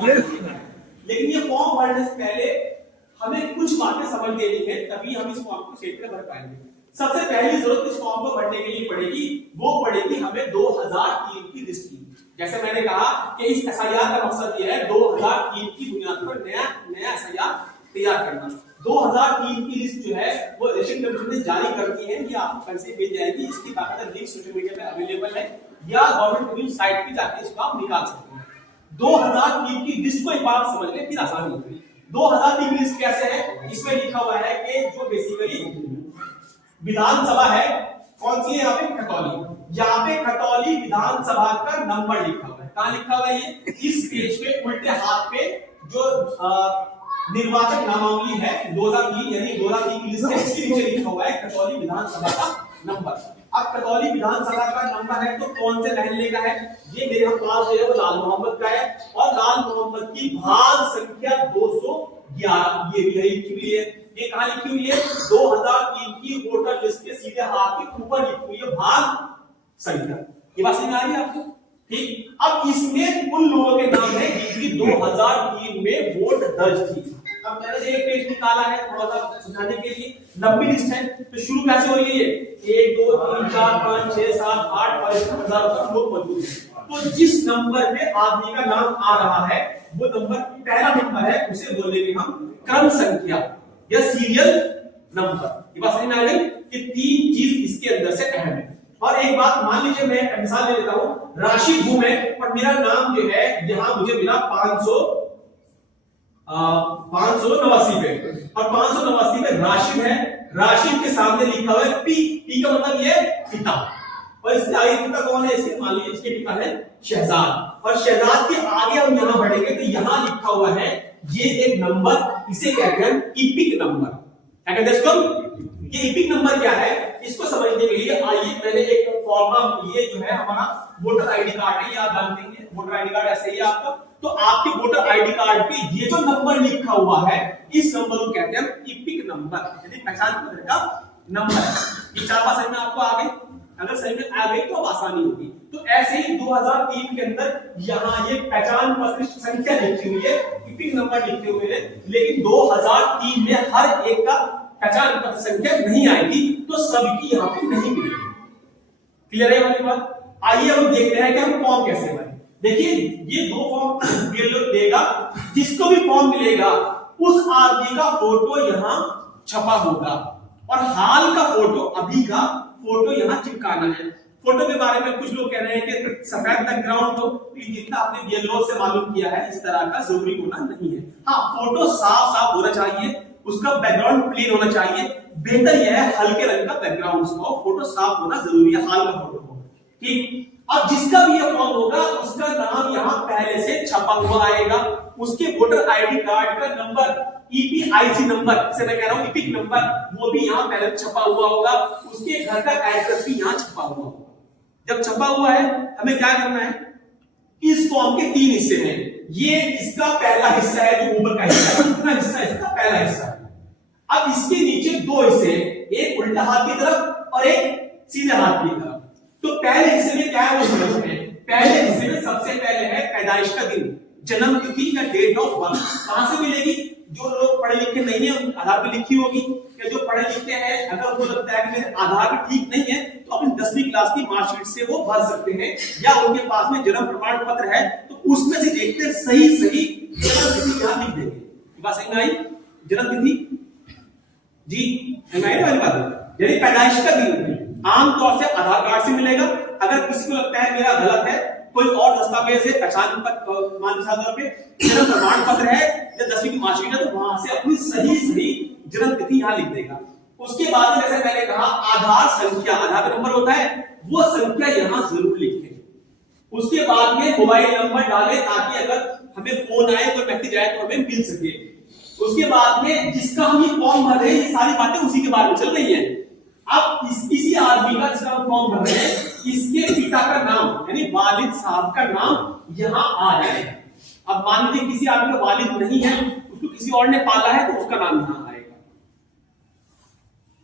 लेकिन ये फॉर्म भरने से पहले हमें कुछ बातें समझ लेनी है, तभी हम इस फॉर्म को सेट में भर पाएंगे। सबसे पहली जरूरत इस फॉर्म को भरने के लिए पड़ेगी, वो पड़ेगी हमें 2003 की लिस्ट की। जैसे मैंने कहा कि इस एसआईआर का मकसद ये है 2003 की बुनियाद पर नया एसआईआर तैयार करना। 2003 की लिस्ट जो है वो इलेक्शन कमीशन ने जारी करती है, ये आपको कल से मिल जाएगी। इसकी बाकायदा लिंक सोशल मीडिया पे अवेलेबल है या गवर्नमेंट की साइट पे जाके इसको आप निकाल सकते हैं। 2003 की लिस्ट को एक बार समझ ले, फिर आसानी होगी। 2003 की लिस्ट कैसे है? इसमें लिखा हुआ है कि जो बेसिकली विधानसभा है, कौन सी है? यहाँ पे खतौली। यहाँ पे खतौली विधानसभा का नंबर लिखा हुआ है। कहाँ लिखा हुआ है ये? इस पेज पे उल्टे हाथ पे जो निर्वाचक नामावली है 2003, यानी 2003 की लिस्ट के नीचे लिखा हुआ है खतौली विधानसभा का नंबर। अब खतौली विधानसभा का नंबर है तो कौन से महल्ले का है? ये मेरे पास जो है वो लाल मोहम्मद का है, और लाल मोहम्मद की भाग संख्या 211 ये भी है, लिखी हुई है। ये कहां लिखी हुई है? 2003 की वोटर लिस्ट के सीधे हाथ के ऊपर लिखी हुई है भाग संख्या। ये बात समझ में आ रही है आपको? ठीक। अब इसमें उन लोगों के नाम है जिनकी 2003 में वोट दर्ज थी। अब मैंने एक पेज निकाला है थोड़ा सा समझाने के लिए। लंबी लिस्ट है तो शुरू कैसे हो रही है? 1 2 3 4 5 6 7 8 5000 तक लोग मौजूद हैं। तो जिस नंबर में आदमी का नाम आ रहा है वो नंबर पहला नंबर है, उसे बोलेंगे हम क्रम संख्या या सीरियल नंबर। ये बात समझ में आ गई कि तीन चीज इसके अंदर से अहम है। और एक बात मान लीजिए, मैं मिसाल ले लेता हूं, राशिद हूं मैं और मेरा नाम जो है यहां मुझे मिला 589 पे, और 589 पे राशिद है। राशिद के सामने लिखा हुआ है पी। पी का मतलब ये पिता, और इसके आगे पिता कौन है? इसके मान लीजिए इसके पिता है शहजाद, और शहजाद के आगे हम यहां बढ़ेंगे तो यहां लिखा हुआ है ये एक नंबर, इसे कहते हैं इपिक नंबर। क्या कहते हैं इसको? ये इपिक नंबर क्या है इसको समझने के लिए आइए मैंने एक फॉर्मूला, ये जो है हमारा वोटर आईडी कार्ड है, ये आप जानते हैं वोटर आईडी कार्ड ऐसे ही आपका। तो आपके वोटर आईडी कार्ड पे ये जो नंबर लिखा हुआ है इस नंबर को कहते हैं इपिक नंबर, यानी पहचान पत्र का नंबर है। ये चार बात समझ में आपको आ गई? अगर समझ में आ गई तो आसानी होगी। तो ऐसे ही 2003 के अंदर यहाँ ये पहचान पत्र संख्या लिखी हुई है, इपिक नंबर लिखे हुए हैं, लेकिन 2003 में हर एक का पहचान पत्र संख्या नहीं आएगी, तो सबकी यहाँ पे नहीं मिलेगी। क्लियर है वाली बात? आइए हम देखते हैं कि हम फॉर्म कैसे भरें। देखिए ये दो फॉर्म देगा, जिसको भी फॉर्म मिलेगा उस आदमी का फोटो यहाँ छपा होगा, और हाल का फोटो, अभी का फोटो यहाँ चिपकाना है। फोटो के बारे में कुछ लोग कह रहे हैं कि सफेद बैकग्राउंड हो, जितना आपने येलो से मालूम किया है इस तरह का जरूरी होना नहीं है। हाँ, फोटो साफ साफ होना चाहिए, उसका बैकग्राउंड क्लीन होना चाहिए। बेहतर यह है हल्के रंग का बैकग्राउंड हो, फोटो साफ होना जरूरी है, हाल का फोटो हो। ठीक। अब जिसका भी ये फॉर्म होगा उसका नाम यहाँ पहले से छपा हुआ आएगा, उसके वोटर आईडी कार्ड का नंबर, ईपीआईसी नंबर से मैं कह रहा हूं इपिक नंबर, वो भी यहाँ पहले छपा हुआ होगा, उसके घर का एड्रेस भी यहाँ छपा हुआ होगा। जब छपा हुआ है हमें क्या करना है? इस फॉर्म के तीन हिस्से हैं। ये इसका पहला हिस्सा है, जो ऊपर का हिस्सा है, इतना हिस्सा इसका पहला हिस्सा है। अब इसके नीचे दो हिस्से, एक उल्टा हाथ की तरफ और एक सीधे हाथ की तरफ। तो पहले हिस्से में क्या है वो समझते हैं। पहले हिस्से में सबसे पहले है पैदाइश का दिन, जन्म तिथि या डेट ऑफ बर्थ। कहां से मिलेगी? जो लोग पढ़े लिखे नहीं है आधार पे लिखी होगी, या जो पढ़े लिखे हैं अगर उनको लगता है कि मेरे आधार पे ठीक नहीं है तो अपनी 10वीं क्लास की मार्कशीट से वो भर सकते हैं, या उनके पास में जन्म प्रमाण पत्र है तो उसमें से देखते हैं सही जन्म तिथि यहाँ लिख देंगे। बात समझ में आई? जन्म तिथि जी वाली बात, यानी पैदाइश का दिन आमतौर से आधार कार्ड से मिलेगा। अगर किसी को लगता है मेरा गलत है, कोई और दस्तावेज है, पहचान पत्र, मान पे जन्म प्रमाण पत्र है या 10वीं की मार्कशीट है, तो वहां से अपनी सही जन्म तिथि यहाँ लिख देगा। उसके बाद जैसे मैंने कहा आधार संख्या, आधार का नंबर होता है, वो संख्या यहाँ जरूर लिखें। उसके बाद में मोबाइल नंबर डालें ताकि अगर हमें फोन आए कोई मैसेज आए तो हमें मिल सके। उसके बाद में जिसका हम ये फॉर्म भर रहे हैं, ये सारी बातें उसी के बारे में चल रही है। अब इसी आदमी का जिसका हम फॉर्म भर रहे हैं, इसके पिता का नाम यानी वालिद साहब का नाम यहाँ आ जाएगा। अब मान लीजिए किसी आदमी का वालिद नहीं है, उसको किसी और ने पाला है, तो उसका नाम यहाँ आएगा।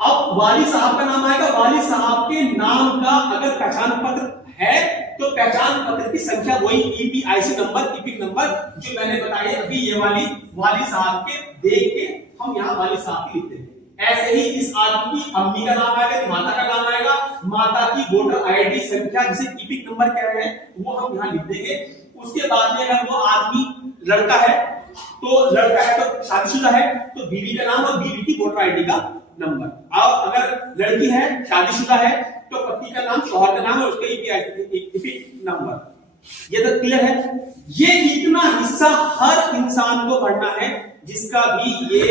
अब वालिद साहब का नाम आएगा, वालिद साहब के नाम का अगर पहचान पत्र है तो पहचान पत्र की संख्या वही ईपीआईसी नंबर, ईपिक नंबर जो मैंने बताया अभी, ये वाली साहब के देख के हम यहाँ वाली साहब की लिखते हैं। ऐसे ही इस आदमी की अम्मी का नाम आएगा, माता का नाम आएगा, माता की वोटर आईडी संख्या जिसे ईपिक नंबर कह रहे हैं वो हम यहाँ लिख देंगे। उसके बाद में अगर वो आदमी लड़का है तो शादीशुदा है तो बीवी का नाम और बीवी की वोटर आईडी का नंबर। अब अगर लड़की है शादीशुदा है तो पति का नाम, शौहर का नाम और उसका ईपिक नंबर। ये तो क्लियर है। ये इतना हिस्सा हर इंसान को पढ़ना है जिसका भी ये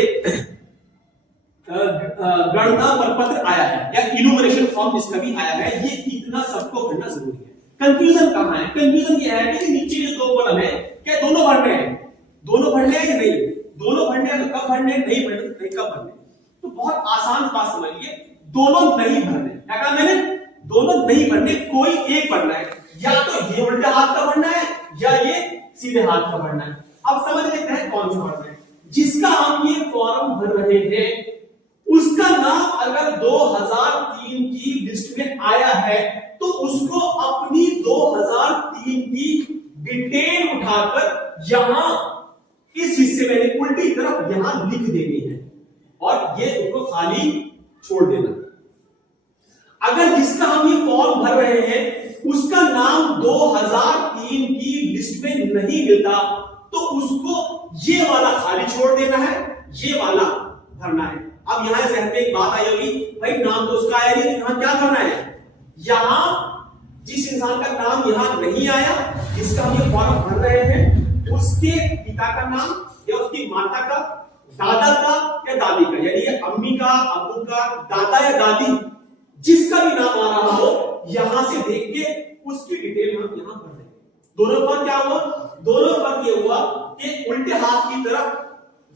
गणना प्रपत्र आया है या इनुमरेशन फॉर्म जिसका भी आया है, ये इतना सबको भरना जरूरी है। कंफ्यूजन कहां है? कंफ्यूजन ये है कि नीचे जो दो कॉलम है क्या दोनों भरने हैं? दोनों भरने हैं कि नहीं? दोनों भरने हैं तो कब भरने हैं, नहीं भरने तो नहीं कब भरने? तो बहुत आसान बात समझिए, दोनों नहीं भरने। क्या कहा मैंने? दोनों नहीं भरने, कोई एक भरना है। या तो ये उल्टा हाथ का भरना है या ये सीधे हाथ का भरना है। अब समझ लेते हैं कौन सा भरना है। जिसका हम ये फॉर्म भर रहे हैं उसका नाम अगर 2003 की लिस्ट में आया है तो उसको अपनी 2003 की डिटेल उठाकर यहां इस हिस्से में उल्टी तरफ यहां लिख देनी है और ये उसको खाली छोड़ देना। अगर जिसका हम ये फॉर्म भर रहे हैं उसका नाम 2003 की लिस्ट में नहीं मिलता तो उसको ये वाला खाली छोड़ देना है, ये वाला भरना है। अब यहां जहन में एक बात आई होगी, भाई नाम तो उसका आया नहीं, यहां क्या करना है? यहां जिस इंसान का नाम यहां नहीं आया, जिसका हम ये फॉर्म भर रहे हैं, उसके पिता का नाम या उसकी माता का, दादा का या दादी का, यानी ये अम्मी का, अब्बू का, दादा या दादी, जिसका भी नाम आ रहा हो यहां से देख के उसकी डिटेल हम यहां भर देंगे। दोनों फर्क क्या हुआ? दोनों फर्क ये हुआ कि उल्टे हाथ की तरफ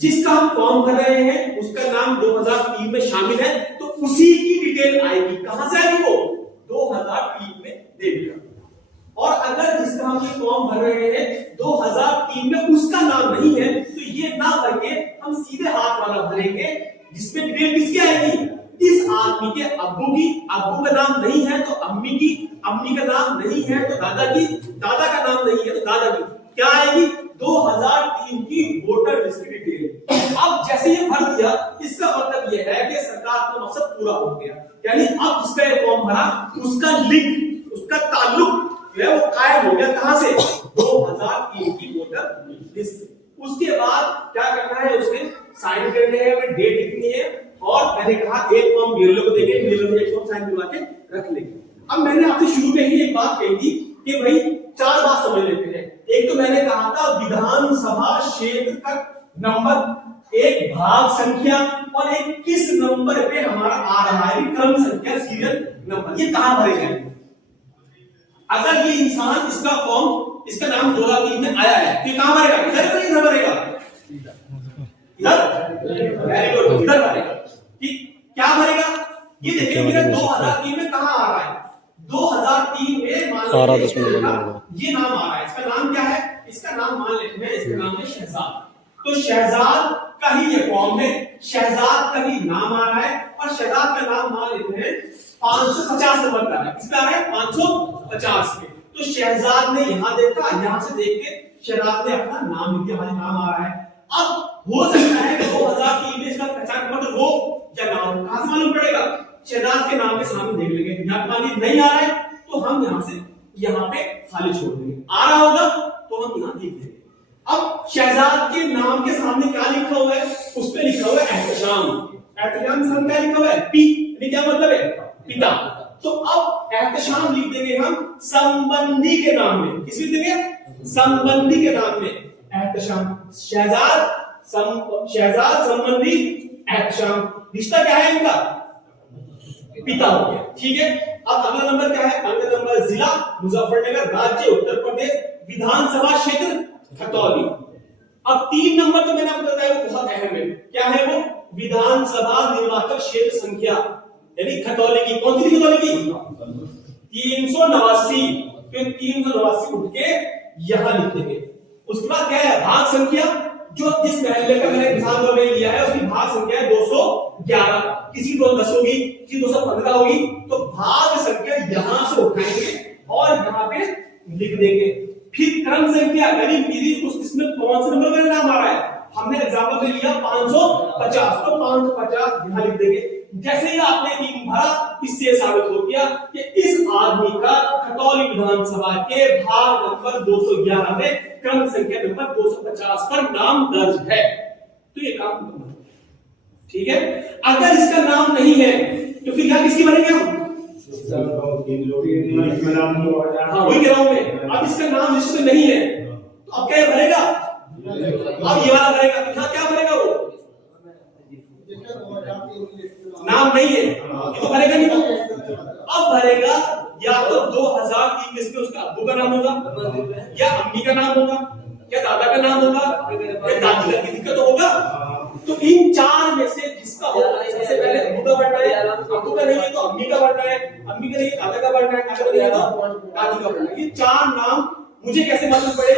जिसका हम फॉर्म कर रहे हैं उसका नाम 2003 में शामिल है तो उसी की डिटेल आएगी। कहां से आएगी? वो 2003 में देगा। और अगर जिसका हम ये फॉर्म भर रहे हैं 2003 में उसका नाम नहीं है तो ये ना करके हम सीधे हाथ वाला भरेंगे जिसमें डिटेल किसकी आएगी? इस आदमी के अब्बू की, अब्बू का नाम नहीं है तो अम्मी की, अम्मी का नाम नहीं है तो दादा की, दादा का नाम नहीं है तो दादा की। क्या आएगी? 2003 की वोटर लिस्ट की डिटेल। अब जैसे ये भर दिया इसका मतलब ये है कि सरकार का मकसद पूरा हो गया, यानी अब जिसका ये फॉर्म भरा उसका लिंक, उसका ताल्लुक जो है वो कायम हो गया। कहां से? 2003 की वोटर लिस्ट। उसके बाद क्या करना है? उसने साइन करने हैं, डेट लिखनी है और मैंने कहा एक फॉर्म बीएलओ को देंगे, बीएलओ से एक फॉर्म साइन करवा के रख लेंगे। अब मैंने आपसे शुरू में ही एक बात कही थी कि भाई चार बात समझ लेते हैं। एक तो मैंने कहा था विधानसभा क्षेत्र का नंबर, एक भाग संख्या और एक किस नंबर पे हमारा आ रहा है, क्रम संख्या, सीरियल नंबर। ये कहां भरे जाएंगे? अगर ये इंसान इसका फॉर्म, इसका नाम 2003 में आया है तो कहां भरेगा? इधर भरेगा, इधर, वेरी गुड, इधर भरेगा। ठीक, क्या भरेगा? ये देखिए मेरा 2003 में कहां आ रहा है? 2003 में मान लीजिए ये नाम आ रहा है, इसका नाम क्या है? इसका नाम मान लेते हैं, इसका नाम है शहजाद। तो शहजाद का ही ये फॉर्म है, शहजाद का ही नाम आ रहा है और शहजाद का नाम मान लेते हैं 550 नंबर का है। किसका आ रहा है? 550 में। तो शहजाद ने यहां देखा, यहां से देख के शहजाद ने अपना नाम लिख दिया, हमारे नाम आ रहा है। अब हो सकता है 2003 में इसका पहचान पत्र हो या ना हो, कहां से मालूम पड़ेगा? शहजाद के नाम के सामने देख लेंगे। यहां मान नहीं आ रहा है तो हम यहां से यहां पे खाली छोड़ देंगे, आ रहा होगा तो हम यहां लिख देंगे। अब शहजाद के नाम के सामने क्या लिखा हुआ है? उस पे लिखा हुआ है एहतशाम। एहतशाम सामने क्या लिखा हुआ है? पी। ये क्या मतलब है? पिता। तो अब एहतशाम लिख देंगे हम संबंधी के नाम में। किस लिख देंगे? संबंधी के नाम में एहतशाम। शहजाद संबंधी एहतशाम। रिश्ता क्या है इनका? पिता हो गया। ठीक है। अब अगला नंबर क्या है? अगला नंबर जिला मुजफ्फरनगर, राज्य उत्तर प्रदेश, विधानसभा क्षेत्र खतौली। अब 3 नंबर तो मैंने आपको बताया वो बहुत अहम है। क्या है वो? विधानसभा निर्वाचक क्षेत्र संख्या, यानी खतौली की। कौन सी खतौली की? 389। फिर 389 उठ के यहां लिख देंगे। उसके बाद क्या है? भाग संख्या, जो जिस महल्ले का मैंने मिसाल में लिया है उसकी भाग संख्या है 211। किसी को 10 होगी, किसी 215 होगी, तो भाग संख्या यहां से उठाएंगे और यहाँ पे लिख देंगे। फिर क्रम संख्या यानी मेरी उस इसमें कौन से नंबर का नाम आ रहा है, हमने एग्जांपल में लिया 550, तो 550 यहाँ लिख देंगे। जैसे ही आपने टीम भरा, इससे साबित हो गया कि इस आदमी का खतौली विधानसभा के भाग नंबर 211 में क्रम संख्या नंबर 250 पर नाम दर्ज है। तो ये काम करना, ठीक है। अगर इसका नाम नहीं है तो फिर यहाँ किसकी बनेंगे हम, हाँ वही कह रहा हूं मैं। अब इसका नाम लिस्ट में नहीं है तो अब क्या भरेगा, अब ये वाला भरेगा। तो यहाँ क्या भरेगा, वो नाम नहीं है तो भरेगा नहीं। अब भरेगा या तो 2003 में उसका अब्बू का नाम होगा, या अम्मी का नाम होगा, या दादा का नाम होगा, या दादी का दिक्कत होगा। तो इन चार में से जिसका होगा, सबसे पहले अब्बू का बढ़ना है, अब्बू का नहीं है तो अम्मी का बढ़ना है, अम्मी का नहीं है दादा का बढ़ना है, दादा का नहीं है तो दादी का बढ़ना है। ये चार नाम मुझे कैसे मालूम पड़े,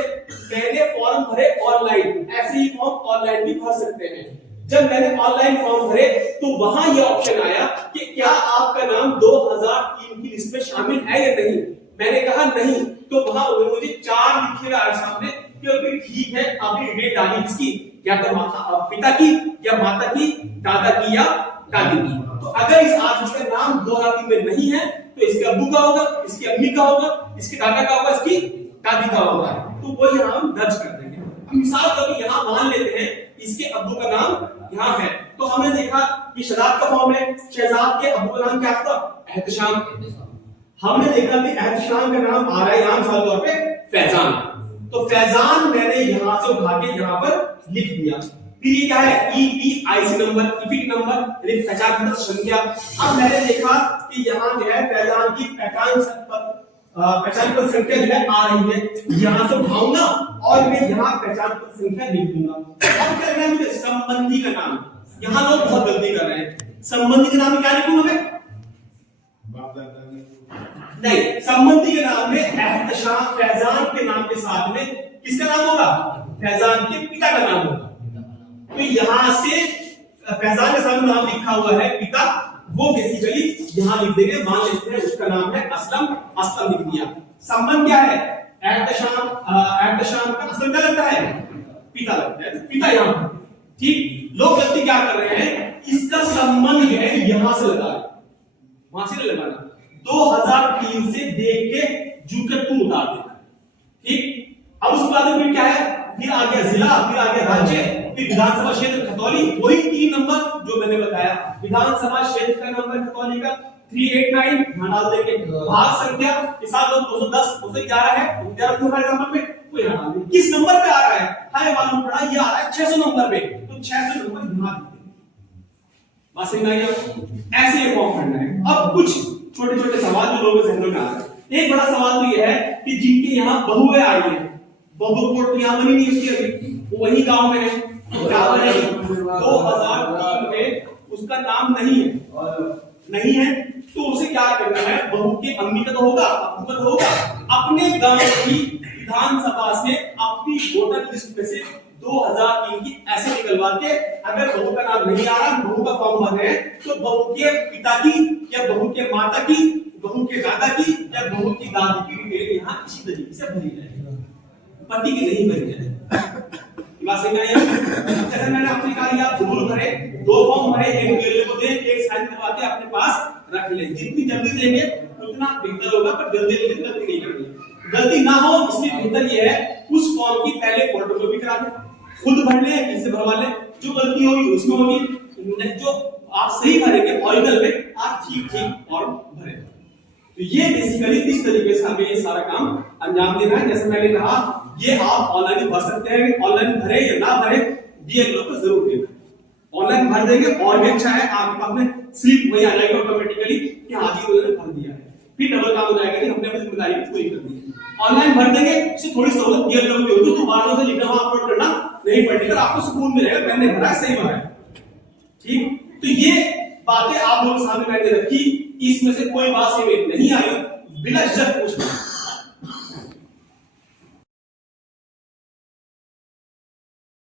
मैंने फॉर्म भरे ऑनलाइन, ऐसे ही फॉर्म ऑनलाइन भी भर सकते हैं। जब मैंने ऑनलाइन फॉर्म भरे तो वहां यह ऑप्शन आया कि क्या आपका नाम 2003 की लिस्ट में शामिल है या नहीं। मैंने कहा नहीं, तो वहां मुझे 4 लिखे हुए आए सामने कि ठीक है, आपने डेट डाली किसकी, या तो पिता की, या माता की, दादा की, या दादी की। तो अगर इस आदमी का नाम 2003 में नहीं है तो इसके अब्बू का होगा, इसकी अम्मी का होगा, इसके दादा का होगा, इसकी दादी का होगा। तो वो यहाँ हम दर्ज कर देंगे। हम मिसाल तौर पर यहाँ मान लेते हैं इसके अब्बू का नाम यहाँ है, तो हमने देखा कि शहजाद का फॉर्म है, शहजाद के अब्बू का नाम क्या था, एहतशाम। हमने देखा कि एहतशाम का नाम आ रहा है यहाँ मिसाल तौर पे फैजान, तो फैजान मैंने यहां से उठा के यहाँ पर लिख दिया। फिर ये क्या है, EPIC नंबर, इपिक नंबर, पहचान पत्र संख्या। अब मैंने देखा कि यहाँ जो है फैजान की पहचान पत्र संख्या जो है आ रही है, यहां से उठाऊंगा और मैं यहाँ पहचान पत्र संख्या लिख दूंगा। अब क्या करना है मुझे, संबंधी का नाम। यहाँ लोग बहुत गलती कर रहे हैं, संबंधी के नाम में क्या लिखूंगा मैं, नहीं, संबंधी के नाम में एहतशाम, फैजान के नाम के साथ में किसका नाम होगा, फैजान के पिता का नाम होगा। तो यहां से फैजान के सामने नाम लिखा हुआ है पिता, वो बेसिकली यहां लिख देंगे। मान लेते हैं उसका नाम है असलम, असलम लिख दिया। संबंध क्या है, एहतशाम, एहतशाम का असलम क्या लगता है, पिता लगता है, पिता यहां पर। ठीक, लोग गलती क्या कर रहे हैं, इसका संबंध है यहां से लगा, वहां से लगाना। 2003 से देख के जूकर तुम उतार देना। ठीक, अब उसके बाद फिर क्या है, फिर आ गया जिला, फिर आ गया राज्य, फिर विधानसभा क्षेत्र खतौली, वही 3 नंबर जो मैंने बताया। विधानसभा क्षेत्र का नंबर खतौली का 389 यहां डाल देंगे। भाग संख्या के साथ 210, 211 है, 211 हमारे नंबर पे वो यहां डाल देंगे। किस नंबर पे आ रहा है, हमें मालूम पड़ा ये आ रहा है 600 नंबर पे, तो 600 नंबर यहां देंगे। बात समझ में आई क्या, ऐसे ये फॉर्म भरना है। अब कुछ छोटे छोटे सवाल जो लोगों के जहन में आ रहे हैं। एक बड़ा सवाल तो ये है कि जिनके यहाँ बहुएं आई है, बहू कोर्ट तो यहाँ बनी नहीं उसकी अभी, वो वही गांव में है, 2003 में उसका नाम नहीं है, नहीं है तो उसे क्या करना है, बहू के अम्मी का तो होगा, अब्बू का तो होगा, अपने गांव की विधानसभा से अपनी वोटर लिस्ट में से 2003 की ऐसे निकलवा के, अगर बहू का नाम नहीं आ रहा, बहू का फॉर्म भर रहे हैं, तो बहू के पिता की, या बहू के माता की, बहू के दादा की, या बहू की दादी की डिटेल यहाँ इसी तरीके से भरी जाएगी, पति की नहीं भरी जाएगी। जैसे मैंने आपने कहा, आप जरूर भरे, 2 फॉर्म भरे, एक मेरे को दे, एक साइन करवा के अपने पास रख ले। जितनी जल्दी देंगे उतना बेहतर होगा, पर जल्दी जल्दी गलती नहीं करनी, गलती ना हो इसलिए बेहतर ये है उस फॉर्म की पहले फोटोकॉपी करा लें, खुद भर ले, किसी भरवा ले, जो गलती होगी उसमें होगी, जो आप सही भरेंगे ओरिजिनल में आप ठीक ठीक और भरें। तो ये बेसिकली इस तरीके से हमें ये सारा काम अंजाम देना है। जैसे मैंने कहा, ये आप ऑनलाइन भर सकते हैं, ऑनलाइन भरे या ना भरे, बीएलओ को जरूर देना। ऑनलाइन भर देंगे और भी अच्छा है, आपके पास में स्लिप वही आ जाएगा ऑटोमेटिकली कि हाँ जी उन्होंने भर दिया है, फिर डबल काम हो जाएगा कि हमने अपनी जिम्मेदारी पूरी कर दी है। ऑनलाइन भर देंगे, इससे थोड़ी सहूलत बीएलओ की होगी, तो बार बार से लिखना अपलोड करना नहीं पड़ेगा, आपको सुकून मिलेगा, मैंने भरा सही भरा है। ठीक, तो ये बातें आप लोगों के सामने मैंने रखी, इसमें से कोई बात से नहीं आई, बिना झिझक पूछना।